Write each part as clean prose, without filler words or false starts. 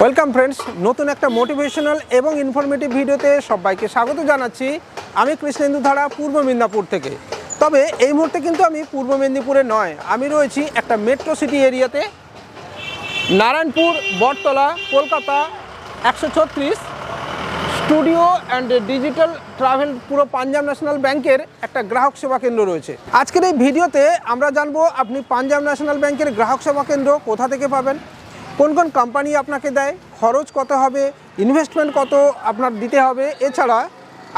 Welcome friends, নতুন একটা motivational এবং ইনফরমেটিভ ভিডিওতে সবাইকে স্বাগত জানাচ্ছি। আমি কৃষ্ণেন্দু ধারা, পূর্ব মেদিনীপুর থেকে। তবে এই মুহূর্তে কিন্তু আমি পূর্ব মেদিনীপুরে নয়, আমি রয়েছি একটা মেট্রো সিটি এরিয়াতে, Narayanpur, Battala, Kolkata 136। Studio and digital travel পুরো পাঞ্জাব ন্যাশনাল ব্যাংকের একটা গ্রাহক সেবা কেন্দ্র রয়েছে। আজকের এই ভিডিওতে আমরা জানবো আপনি পাঞ্জাব ন্যাশনাল ব্যাংকের গ্রাহক সেবা কেন্দ্র কোথা থেকে পাবেন, কোন কোন কোম্পানি আপনাকে দেয়, খরচ কত হবে, ইনভেস্টমেন্ট কত আপনার দিতে হবে, এছাড়া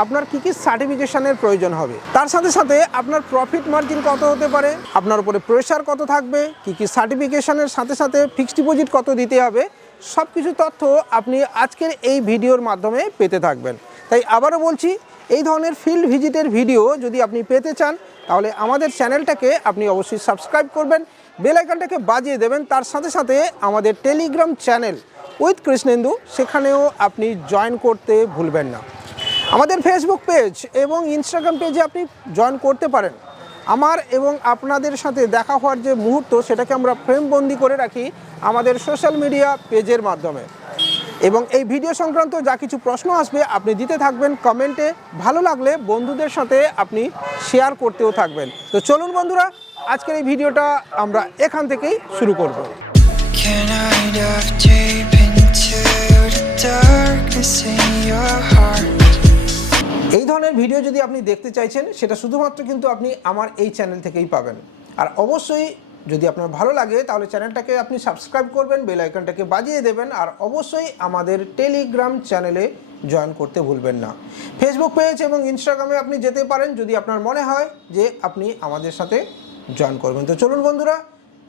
আপনার কী কী সার্টিফিকেশনের প্রয়োজন হবে, তার সাথে সাথে আপনার প্রফিট মার্জিন কত হতে পারে, আপনার উপরে প্রেশার কত থাকবে, কী কী সার্টিফিকেশনের সাথে সাথে ফিক্সড ডিপোজিট কত দিতে হবে, সব কিছু তথ্য আপনি আজকের এই ভিডিওর মাধ্যমে পেতে থাকবেন। তাই আবারও বলছি, এই ধরনের ফিল্ড ভিজিটের ভিডিও যদি আপনি পেতে চান তাহলে আমাদের চ্যানেলটাকে আপনি অবশ্যই সাবস্ক্রাইব করবেন, বেল আইকনটাকে বাজিয়ে দেবেন। তার সাথে সাথে আমাদের টেলিগ্রাম চ্যানেল উইথ কৃষ্ণেন্দু, সেখানেও আপনি জয়েন করতে ভুলবেন না। আমাদের ফেসবুক পেজ এবং ইনস্টাগ্রাম পেজে আপনি জয়েন করতে পারেন। আমার এবং আপনাদের সাথে দেখা হওয়ার যে মুহূর্ত, সেটাকে আমরা ফ্রেমবন্দি করে রাখি আমাদের সোশ্যাল মিডিয়া পেজের মাধ্যমে। এবং এই ভিডিও সংক্রান্ত যা কিছু প্রশ্ন আসবে আপনি দিতে থাকবেন কমেন্টে, ভালো লাগলে বন্ধুদের সাথে আপনি শেয়ার করতেও থাকবেন। তো চলুন বন্ধুরা, আজকের এই ভিডিওটা আমরা এখান থেকেই শুরু করব। এই ধরনের ভিডিও যদি আপনি দেখতে চাইছেন, সেটা শুধুমাত্র কিন্তু আপনি আমার এই চ্যানেল থেকেই পাবেন। আর অবশ্যই যদি আপনার ভালো লাগে তাহলে চ্যানেলটাকে আপনি সাবস্ক্রাইব করবেন, বেল আইকনটাকে বাজিয়ে দেবেন, আর অবশ্যই আমাদের টেলিগ্রাম চ্যানেলে জয়েন করতে ভুলবেন না। ফেসবুক পেজ এবং ইনস্টাগ্রামে আপনি যেতে পারেন যদি আপনার মনে হয় যে আপনি আমাদের সাথে জয়েন করবেন। তো চলুন বন্ধুরা,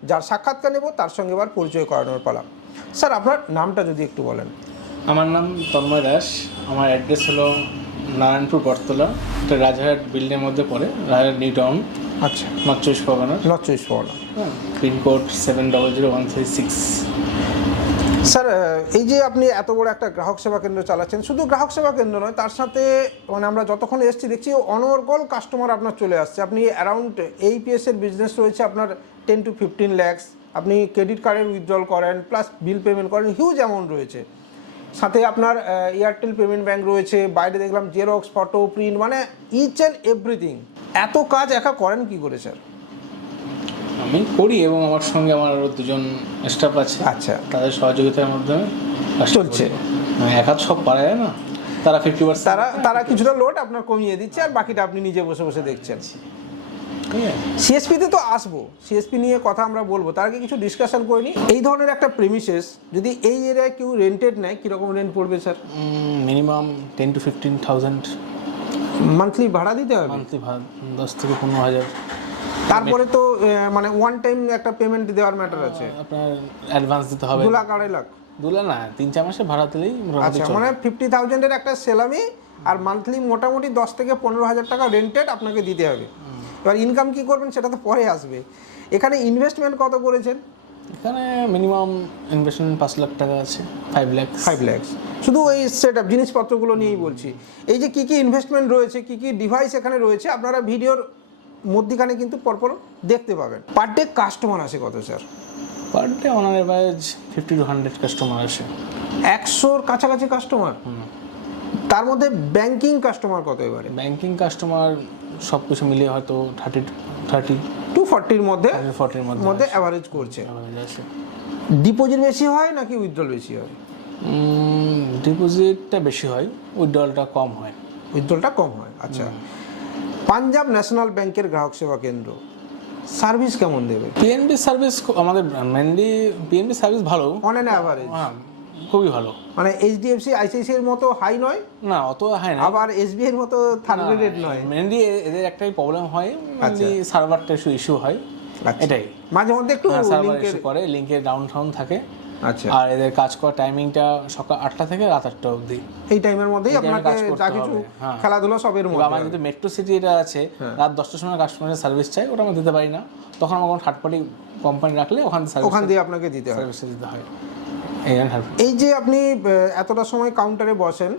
যার সাক্ষাৎকার নেব তার সঙ্গে এবার পরিচয় করানোর পালা। স্যার, আপনার নামটা যদি একটু বলেন। আমার নাম তন্ময় দাস। আমার অ্যাড্রেস হলো নারায়ণপুর, বটতলা, এটা রাজারহাট বিল্ডের মধ্যে পড়ে, রাজারহাট নিউ টাউন। আচ্ছা, নর্থ চব্বিশ পরগনা। নর্থ চব্বিশ পরগনা। পিনকোড 700136। স্যার, এই যে আপনি এত বড় একটা গ্রাহক সেবা কেন্দ্র চালাচ্ছেন, শুধু গ্রাহক সেবা কেন্দ্র নয়, তার সাথে মানে আমরা যতক্ষণ এসেছি দেখছি অনর্গল কাস্টমার আপনার চলে আসছে। আপনি অ্যারাউন্ড এইপিএসের বিজনেস রয়েছে আপনার 10 to 15 lakhs। আপনি ক্রেডিট কার্ডের উইথড্রল করেন, প্লাস বিল পেমেন্ট করেন, হিউজ অ্যামাউন্ট রয়েছে। সাথে আপনার এয়ারটেল পেমেন্ট ব্যাঙ্ক রয়েছে, বাইরে দেখলাম জেরক্স, ফটো প্রিন্ট, মানে ইচ অ্যান্ড এভরিথিং। এত কাজ একা করেন কি করে স্যার? আমি করি এবং আমার সঙ্গে আমার আরও দুজন স্টাফ আছে। আচ্ছা, তাদের সহযোগিতার মাধ্যমে চলছে। একা তো সব পারা যায় না, তারা 50% তারা কিছুটা লোড আপনার কমিয়ে দিচ্ছে, আর বাকিটা আপনি নিজে বসে বসে দেখছেন। ঠিক আছে। সিএসপিতে তো আসবো, সিএসপি নিয়ে কথা আমরা বলবো, তার আগে কিছু ডিসকাশন করে নিই। এই ধরনের একটা প্রিমিসেস যদি এই এরিয়ায় কেউ রেন্টেড নেয়, কীরকম রেন্ট পড়বে স্যার? মিনিমাম 10 to 15,000 মান্থলি ভাড়া দিতে হবে। মান্থলি ভাড়া 10 থেকে 15,000। তারপরে তো মানে ওয়ান টাইম একটা পেমেন্ট দেওয়ার ম্যাটার আছে, আপনার অ্যাডভান্স দিতে হবে 2 লাখ 2.5 লাখ। 2 লাখ না, 3-4 মাসে ভাড়া দিলেই আচ্ছা, মানে 50,000-এর একটা সেলামি, আর মান্থলি মোটামুটি 10 থেকে 15,000 টাকা রেন্টেড আপনাকে দিতে হবে। এবার ইনকাম কী করবেন সেটা তো পরে আসবে। এখানে ইনভেস্টমেন্ট কত করেছেন? এখানে মিনিমাম ইনভেস্টমেন্ট 5 লাখ টাকা আছে। 5 লাখ। শুধু ওই সেট আপ জিনিসপত্রগুলো নিয়েই বলছি। এই যে কী কী ইনভেস্টমেন্ট রয়েছে, কী কী ডিভাইস এখানে রয়েছে, আপনারা ভিডিওর মধ্যখানে কিন্তু পরপর দেখতে পাবেন। পার ডে কাস্টমার আসে কত sir? Per day on average 50 to 100 customer আসে। 100-র কাছাকাছি কাস্টমার। তার মধ্যে ব্যাংকিং কাস্টমার কত? এবারে ব্যাংকিং কাস্টমার সব কিছু মিলিয়ে হয়তো 30 to 40-র মধ্যে 40-র মধ্যে অ্যাভারেজ করছে। আসে। ডিপোজিট বেশি হয় নাকি উইথড্রল বেশি হয়? ডিপোজিটটা বেশি হয়, উইথড্রলটা কম হয়। উইথড্রলটা কম হয়। আচ্ছা, পাঞ্জাব ন্যাশনাল ব্যাংকের গ্রাহক সেবা কেন্দ্র সার্ভিস কেমন দেবে? পিএনবি সার্ভিস আমাদের মেনলি পিএনবি সার্ভিস ভালো, অন অ্যান অ্যাভারেজ। হ্যাঁ, খুবই ভালো। মানে এইচডিএফসি আইসিআইসি এর মতো হাই নয়, না অত হাই না, আবার এসবিআই এর মতো থার্ড গ্রেডেড নয়। মেনলি এদের একটাই প্রবলেম হয়, মেনলি সার্ভারটা ইস্যু হয়, এটাই। মাঝে মধ্যে একটু সার্ভার ইস্যু করে, লিংকের ডাউন থাকে। আচ্ছা, আর এদের কাজ করার টাইমিংটা সকাল 8টা থেকে রাত 8টা অবধি। এই টাইমের মধ্যেই আপনাকে যা কিছু খেলাধুলা সবের মধ্যে। আমার যদি মেট্রো সিটি এটা আছে, রাত 10টার সময় কাস্টমারের সার্ভিস চাই, ওটা আমরা দিতে পারি না। তখন আমার কোনো থার্ড পার্টি কোম্পানি রাখলে ওখান দিয়ে আপনাকে দিতে হয়, সার্ভিস দিতে হয়। এই যে আপনি এতটা সময় কাউন্টারে বসেন,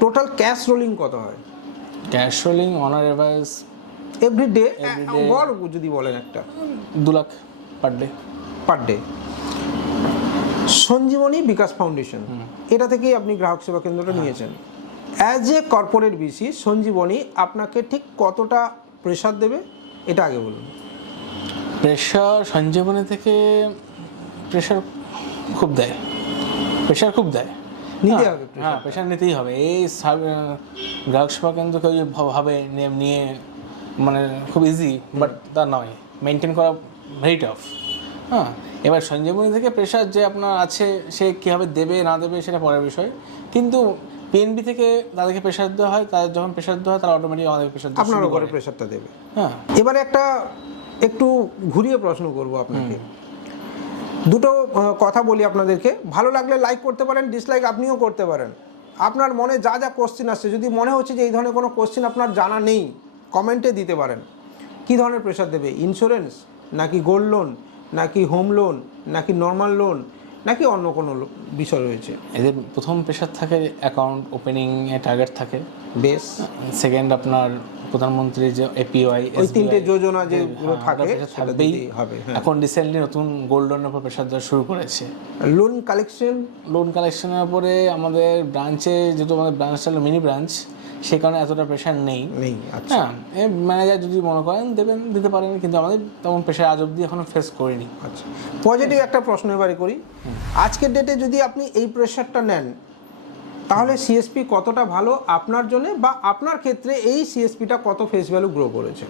টোটাল ক্যাশ রোলিং কত হয়? Cash rolling on average everyday যদি বলেন একটা 2 lakh per day. Sanjeevani Vikas foundation, এটা থেকেই আপনি গ্রাহক সেবা কেন্দ্রটা নিয়েছেন। As a corporate BC Sanjeevani আপনাকে ঠিক কতটা প্রেশার দেবে এটা আগে বলুন। প্রেশার সঞ্জীবনী থেকে প্রেশার খুব দেয়, প্রেশার খুব দেয়, নিতে হবে। হ্যাঁ প্রেশার নিতেই হবে। এই গ্রাহক সেবা কেন্দ্রকে ওই ভাবে নিয়ে মানে খুব ইজি, বাট তা নয়, মেনটেন করা ভেরি টাফ। হ্যাঁ, এবার সঞ্জীবনী থেকে প্রেশার যে আপনার আছে সে কীভাবে দেবে না দেবে সেটা পরের বিষয়, কিন্তু পিএনবি থেকে তাদেরকে প্রেশার দেওয়া হয়, তাদের যখন প্রেশার দেওয়া হয় তারা অটোমেটিক আমাদের প্রেশার আপনার উপরে প্রেশারটা দেবে। হ্যাঁ, এবারে একটু ঘুরিয়ে প্রশ্ন করব আপনাকে, দুটো কথা বলি আপনাদেরকে। ভালো লাগলে লাইক করতে পারেন, ডিসলাইক আপনিও করতে পারেন। আপনার মনে যা যা কোশ্চেন আসছে, যদি মনে হচ্ছে যে এই ধরনের কোনো কোশ্চেন আপনার জানা নেই, কমেন্টে দিতে পারেন। কী ধরনের প্রেশার দেবে? ইন্স্যুরেন্স, নাকি গোল্ড লোন, নাকি হোম লোন, নাকি নর্মাল লোন, নাকি অন্য কোনো বিষয় রয়েছে? এদের প্রথম প্রেশার থাকে অ্যাকাউন্ট ওপেনিংয়ে টার্গেট থাকে, বেশ। সেকেন্ড আপনার প্রধানমন্ত্রীর যে এপিওয়াই, ওই তিনটে যোজনা যেগুলো থাকে থাকবেই হবে। এখন রিসেন্টলি নতুন গোল্ড লোনের উপর প্রেশার দেওয়া শুরু করেছে। লোন কালেকশনের উপরে আমাদের ব্রাঞ্চে, যেহেতু আমাদের ব্রাঞ্চটা হলো মিনি ব্রাঞ্চ, সে কারণে এতটা প্রেশার নেই। আচ্ছা, হ্যাঁ, ম্যানেজার যদি মনে করেন দেবেন, দিতে পারেন, কিন্তু আমাদের তেমন প্রেশার আজ অব্দি এখনো ফেস করিনি। আচ্ছা, পজিটিভ একটা প্রশ্ন এবারে করি। আজকের ডেটে যদি আপনি এই প্রেশারটা নেন, তাহলে সিএসপি কতটা ভালো আপনার জন্য, বা আপনার ক্ষেত্রে এই সিএসপিটা কত ফেস ভ্যালু গ্রো করেছে?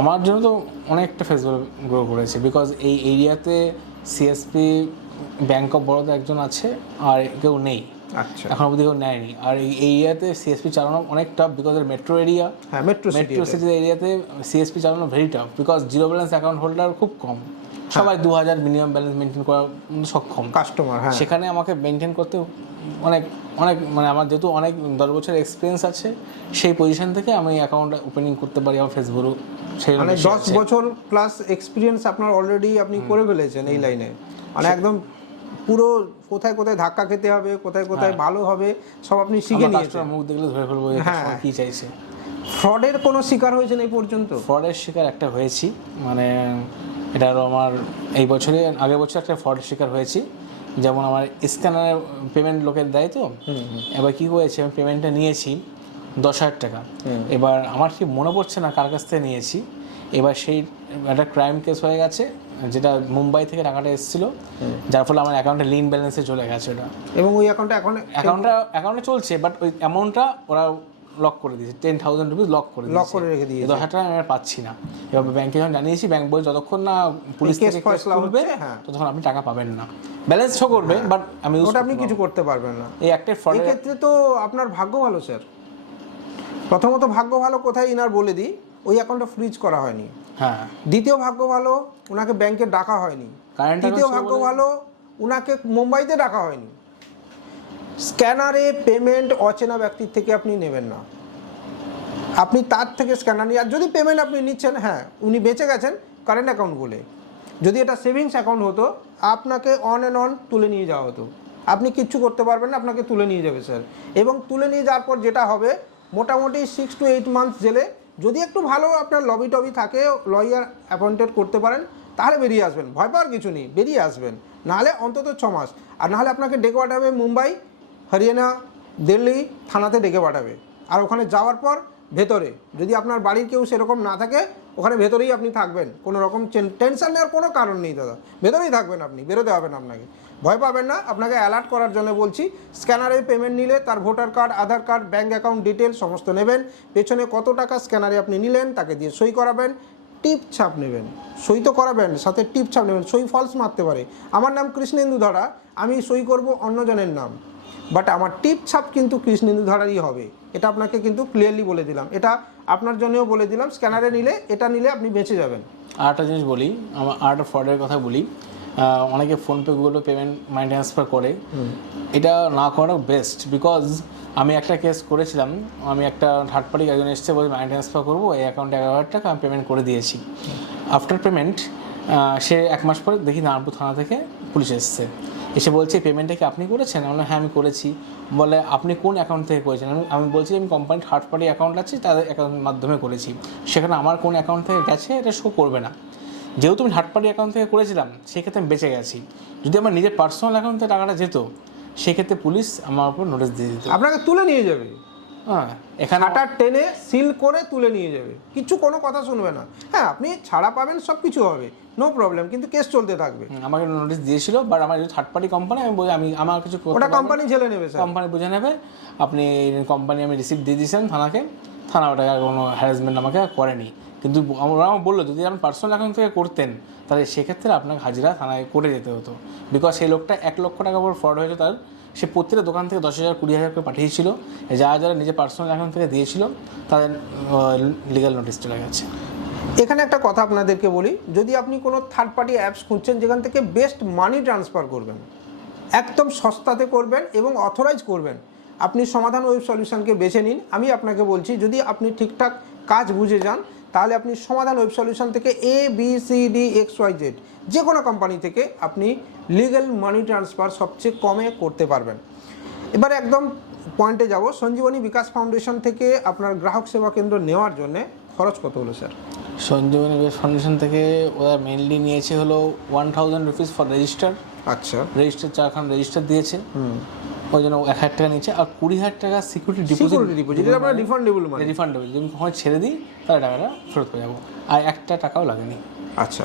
আমার জন্য তো অনেকটা ফেস ভ্যালু গ্রো করেছে, বিকজ এই এরিয়াতে সিএসপি ব্যাংক অফ বরোদা একজন আছে, আর কেউ নেই। আচ্ছা, এখন অবধি কেউ নেয়নি। আর এই এরিয়াতে সিএসপি চালানো অনেক টাফ, বিকজ এর মেট্রো এরিয়া। হ্যাঁ, মেট্রো সিটি এরিয়াতে সিএসপি চালানো very tough, because zero balance account holder খুব কম, সবাই 2000 মিনিমাম ব্যালেন্স মেনটেন করার সক্ষম কাস্টমার। হ্যাঁ, সেখানে আমাকে মেনটেন করতে অনেক মানে আমার যেহেতু অনেক 10 বছর এক্সপিরিয়েন্স আছে, সেই পজিশন থেকে আমি অ্যাকাউন্ট ওপেনিং করতে পারি আমার ফেসবুক। মানে 10 বছর প্লাস এক্সপিরিয়েন্স আপনার অলরেডি আপনি করে ফেলেছেন এই লাইনে। মানে একদম পুরো কোথায় কোথায় ধাক্কা খেতে হবে, কোথায় কোথায় ভালো হবে, সব আপনি শিখে নিয়েছেন। মুখ দেখলে ধরে ফেলবো কি চাইছে। ফ্রডের কোনো শিকার হয়েছেন এই পর্যন্ত? ফ্রডের শিকার একটা হয়েছি, মানে এটা আরও আমার এই বছরে, আগের বছর একটা ফ্রডের শিকার হয়েছি। যেমন আমার স্ক্যানারে পেমেন্ট লোকের দেয়, তো এবার কী হয়েছে, আমি পেমেন্টটা নিয়েছি 10,000 টাকা। এবার আমার কি মনে পড়ছে না কার কাছ থেকে নিয়েছি। এবার সেই একটা ক্রাইম কেস হয়ে গেছে, যেটা মুম্বাই থেকে টাকাটা এসেছিলো, যার ফলে আমার অ্যাকাউন্টে লিন ব্যালেন্সে চলে গেছে ওটা। এবং ওই অ্যাকাউন্টে চলছে, বাট ওই অ্যামাউন্টটা ওরা লক করে দিয়েছে, 10,000 রুপিস লক করে রেখে দিয়েছে। 10,000 টাকা আমি আর পাচ্ছি না। এবার ব্যাংকে যখন জানিয়েছি, ব্যাংক বলে যতক্ষণ না পুলিশ থেকে কেস করবে ততক্ষণ আপনি টাকা পাবেন না। ব্যালেন্স শো করবে, বাট আপনি কিছু করতে পারবেন না। এই একটা ফ্রডের ক্ষেত্রে তো আপনার ভাগ্য ভালো স্যার। প্রথমত ভাগ্য ভালো কোথায় ইনার বলে দিই, ওই অ্যাকাউন্টটা ফ্রিজ করা হয়নি। হ্যাঁ। দ্বিতীয় ভাগ্য ভালো, ওনাকে ব্যাংকে ডাকা হয়নি। তৃতীয় ভাগ্য ভালো, ওনাকে মুম্বাইতে ডাকা হয়নি। স্ক্যানারে পেমেন্ট অচেনা ব্যক্তির থেকে আপনি নেবেন না, আপনি তার থেকে স্ক্যানার নিয়ে। আর যদি পেমেন্ট আপনি নিচ্ছেন, হ্যাঁ উনি বেঁচে গেছেন কারেন্ট অ্যাকাউন্ট বলে, যদি এটা সেভিংস অ্যাকাউন্ট হতো আপনাকে অন অ্যান্ড অন তুলে নিয়ে যাওয়া হতো। আপনি কিচ্ছু করতে পারবেন না, আপনাকে তুলে নিয়ে যাবে স্যার। এবং তুলে নিয়ে যাওয়ার পর যেটা হবে, মোটামুটি 6 to 8 মান্থস জেলে, যদি একটু ভালো আপনার লবি টবি থাকে, লয়ার অ্যাপয়েন্টেড করতে পারেন, তাহলে বেরিয়ে আসবেন। ভয় পাওয়ার কিছু নেই, বেরিয়ে আসবেন। নাহলে অন্তত 6 মাস। আর নাহলে আপনাকে ডেকে পাঠাবে মুম্বাই, হরিয়ানা, দিল্লি থানাতে ডেকে পাঠাবে। আর ওখানে যাওয়ার পর ভেতরে, যদি আপনার বাড়ির কেউ সেরকম না থাকে, ওখানে ভেতরেই আপনি থাকবেন। কোনো রকম টেনশন নেওয়ার কোনো কারণ নেই দাদা, ভেতরেই থাকবেন আপনি, বেরোতে হবে না আপনাকে। ভয় পাবেন না, আপনাকে অ্যালার্ট করার জন্য বলছি। স্ক্যানারে পেমেন্ট নিলে তার ভোটার কার্ড, আধার কার্ড, ব্যাঙ্ক অ্যাকাউন্ট ডিটেলস সমস্ত নেবেন। পেছনে কত টাকা স্ক্যানারে আপনি নিলেন তাকে দিয়ে সই করাবেন, টিপ ছাপ নেবেন। সই তো করাবেন, সাথে টিপ ছাপ নেবেন। সই ফলস মারতে পারে। আমার নাম কৃষ্ণেন্দু ধারা, আমি সই করব অন্যজনের নাম, বাট আমার টিপ ছাপ কিন্তু কৃষ্ণেন্দু ধারারই হবে। এটা আপনাকে কিন্তু ক্লিয়ারলি বলে দিলাম, এটা আপনার জন্যও বলে দিলাম। স্ক্যানারে নিলে, এটা নিলে আপনি বেঁচে যাবেন। আর একটা জিনিস বলি, আমার আর একটা ফ্রডের কথা বলি। অনেকে PhonePe, Google payment money transfer করে, এটা না করা বেস্ট। বিকজ আমি একটা কেস করেছিলাম, আমি একটা থার্ড পার্টি একজন এসছে, বলে মানি ট্রান্সফার করবো, এই অ্যাকাউন্টে 11,000 টাকা আমি পেমেন্ট করে দিয়েছি। আফটার পেমেন্ট সে 1 মাস পরে দেখি নারায়ণপুর থানা থেকে পুলিশ এসছে, এসে বলছে পেমেন্টটা কি আপনি করেছেন? আমি বললাম হ্যাঁ আমি করেছি। বলে আপনি কোন অ্যাকাউন্ট থেকে করেছেন? আমি বলছি আমি কোম্পানির থার্ড পার্টি অ্যাকাউন্ট আছে, তাদের অ্যাকাউন্টের মাধ্যমে করেছি। সেখানে আমার কোন অ্যাকাউন্ট থেকে গেছে এটা শো করবে না। যেহেতু আমি থার্ড পার্টি অ্যাকাউন্ট থেকে করেছিলাম সেক্ষেত্রে আমি বেঁচে গেছি। যদি আমার নিজের পার্সোনাল অ্যাকাউন্ট থেকে টাকাটা যেত সেক্ষেত্রে পুলিশ আমার উপর নোটিশ দিয়ে দিত, আপনাকে তুলে নিয়ে যাবে। হ্যাঁ, এখানে শাটার টেনে সিল করে তুলে নিয়ে যাবে, কিছু কোনো কথা শুনবে না। হ্যাঁ, আপনি ছাড়া পাবেন, সব কিছু হবে, নো প্রবলেম, কিন্তু কেস চলতে থাকবে। আমাকে নোটিশ দিয়েছিল, বাট আমার যেহেতু থার্ড পার্টি কোম্পানি আমি আমার কিছু ওটা কোম্পানি ঝেলে নেবে স্যার। কোম্পানি বুঝে নেবে। আপনি কোম্পানি আমি রিসিপ্ট দিয়ে দিয়েছেন থানাকে, থানা ওটাকে আর কোনো হ্যারাসমেন্ট আমাকে করেনি। কিন্তু ওরা বললো যদি আপনি পার্সোনাল অ্যাকাউন্ট থেকে করতেন তাহলে সেক্ষেত্রে আপনাকে হাজিরা থানায় করে যেতে হতো, বিকজ সেই লোকটা 1 লক্ষ টাকা পর ফ্রড হয়েছে তার। সে প্রত্যেকটা দোকান থেকে 10,000 20,000 করে পাঠিয়েছিল, যারা নিজের পার্সোনাল অ্যাকাউন্ট থেকে দিয়েছিল তাদের লিগ্যাল নোটিশ চলে গেছে। এখানে একটা কথা আপনাদেরকে বলি, যদি আপনি কোনো থার্ড পার্টি অ্যাপস খুঁজছেন যেখান থেকে বেস্ট মানি ট্রান্সফার করবেন, একদম সস্তাতে করবেন এবং অথরাইজ করবেন, আপনি সমাধান ওয়েব সলিউশনকে বেছে নিন। আমি আপনাকে বলছি, যদি আপনি ঠিকঠাক কাজ বুঝে যান তাহলে আপনি সমাধান ওয়েব সলিউশন থেকে ABCDXYZ যে কোনো কোম্পানি থেকে আপনি লিগ্যাল মানি ট্রান্সফার সবচেয়ে কমে করতে পারবেন। এবারে একদম পয়েন্টে যাব, সঞ্জীবনী বিকাশ ফাউন্ডেশন থেকে আপনার গ্রাহক সেবা কেন্দ্র নেওয়ার জন্য খরচ কত হলো স্যার? সঞ্জীবনী ফাউন্ডেশন থেকে ওরা মেনলি নিয়েছে হলো 1000 রুপিস ফর রেজিস্টার। আচ্ছা, রেজিস্টার 4খান রেজিস্টার দিয়েছে, ওই জন্য 1000 টাকা নিচ্ছে। আর 20,000 টাকা সিকিউরিটি ডিপোজিট, যেটা আপনার রিফান্ডেবল মানে। রিফান্ডেবল, যদি কখনো ছেড়ে দিই তাহলে টাকাটা ফেরত পেয়ে যাবো, আর 1 টাকাও লাগেনি। আচ্ছা,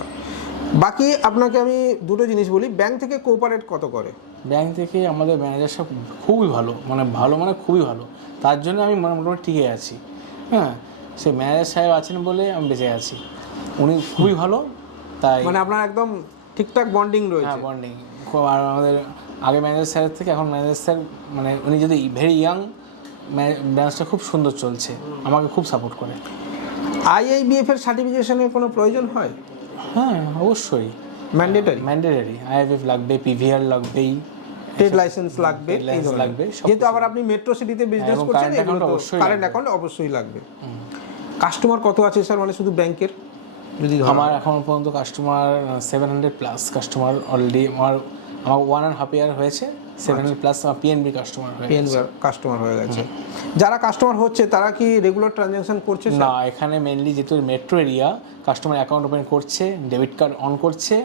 বাকি আপনাকে আমি দুটো জিনিস বলি, ব্যাংক থেকে কোঅপারেট কত করে? ব্যাংক থেকে আমাদের ম্যানেজার সব খুবই ভালো, মানে খুবই ভালো, তার জন্য আমি মোটামুটি টিকে আছি। হ্যাঁ, সে ম্যানেজার সাহেব আছেন বলে আমি বেঁচে আছি, উনি খুবই ভালো। তাই মানে আপনার একদম ঠিকঠাক বন্ডিং রয়েছে। হ্যাঁ, বন্ডিং। আর আমাদের আগে ম্যানেজার স্যারের থেকে এখন ম্যানেজার স্যার উনি যদি ভেরি ইয়াং, ব্রাঞ্চটা খুব সুন্দর চলছে, আমাকে খুব সাপোর্ট করে। IIBF এর সার্টিফিকেশনের কোনো প্রয়োজন হয়? হ্যাঁ, অবশ্যই ম্যান্ডেটরি। IIBF লাগবে, PVR লাগবেই, ট্রেড লাইসেন্স লাগবে, লাগবে। যেহেতু আবার আপনি মেট্রো সিটিতে বিজনেস করছেন, কারেন্ট অ্যাকাউন্ট অবশ্যই লাগবে। কাস্টমার কত আছে স্যার, মানে শুধু ব্যাংকের? যদি আমার এখন পর্যন্ত কাস্টমার 700+ কাস্টমার অলরেডি। আমার 1.5 ইয়ার হয়েছে, 700+ আমার PNB কাস্টমার হয়ে গেছে। যারা কাস্টমার হচ্ছে তারা কি রেগুলার ট্রানজাকশন করছে? না, এখানে মেইনলি যেহেতু metro area, customer account open করছে, ডেবিট কার্ড অন করছে,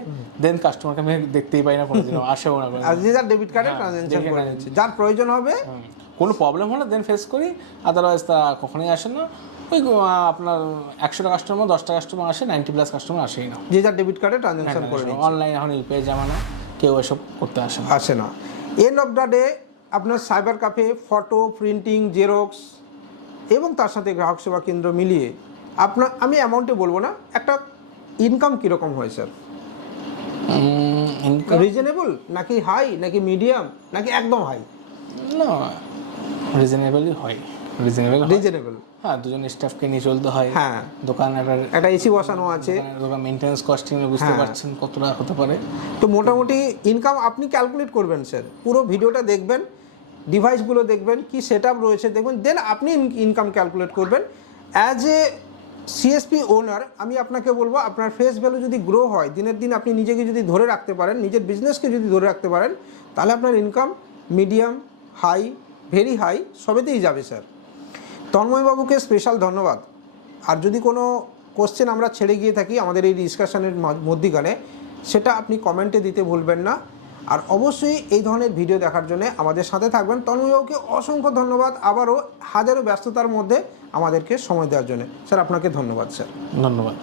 দেন কাস্টমারকে আমি দেখতেই পাই না কোনোদিনও, আসেও না। আর যে যার ডেবিট কার্ডে ট্রানজাকশন করে নিচ্ছে, যার প্রয়োজন হবে, কোনো প্রবলেম হলে দেন ফেস করি, আদারওয়াইজ তা কখনোই আসে না। ওই আপনার 100টা কাস্টমার 10টা কাস্টমার আসে, 90+ কাস্টমার আসেই না। যে যার ডেবিট কার্ডে ট্রানজাকশন করে নিচ্ছে। অনলাইন এখন ইউপিআই জামানা, কেউ এসব করতে আসে না। এন্ড অফ দ্য ডে আপনার cyber cafe, photo printing, xerox এবং তার সাথে গ্রাহক সেবা কেন্দ্র মিলিয়ে আপনার, আমি অ্যামাউন্টে বলবো না, একটা ইনকাম কীরকম হয় স্যার? রিজনেবল নাকি হাই নাকি মিডিয়াম নাকি একদম হাই? না, রিজনেবলই হয়। রিজনেবল। হ্যাঁ, দুজন স্টাফকে নিয়ে চলতে হয়। হ্যাঁ, দোকান একটা এসি বসানো আছে, দোকান মেইনটেনেন্স কস্টিং বুঝতে পারছেন কতটা হতে পারে। তো মোটামুটি ইনকাম আপনি ক্যালকুলেট করবেন স্যার, পুরো ভিডিওটা দেখবেন, ডিভাইসগুলো দেখবেন, কি সেটআপ রয়েছে দেখবেন, দেন আপনি ইনকাম ক্যালকুলেট করবেন। অ্যাজ এ সিএসপি ওনার আমি আপনাকে বলবো, আপনার ফেস ভ্যালু যদি গ্রো হয়, দিনের দিন আপনি নিজেকে যদি ধরে রাখতে পারেন, নিজের বিজনেসকে যদি ধরে রাখতে পারেন, তাহলে আপনার income medium, high, very high সবেতেই যাবে স্যার। তন্ময়বাবুকে স্পেশাল ধন্যবাদ। আর যদি কোনো কোশ্চেন আমরা ছেড়ে গিয়ে থাকি আমাদের এই ডিসকাশনের মধ্যিখানে, সেটা আপনি কমেন্টে দিতে ভুলবেন না। আর অবশ্যই এই ধরনের ভিডিও দেখার জন্য আমাদের সাথে থাকবেন। তন্ময়বাবুকে অসংখ্য ধন্যবাদ, আবারও হাজারো ব্যস্ততার মধ্যে আমাদেরকে সময় দেওয়ার জন্য। স্যার আপনাকে ধন্যবাদ। স্যার ধন্যবাদ।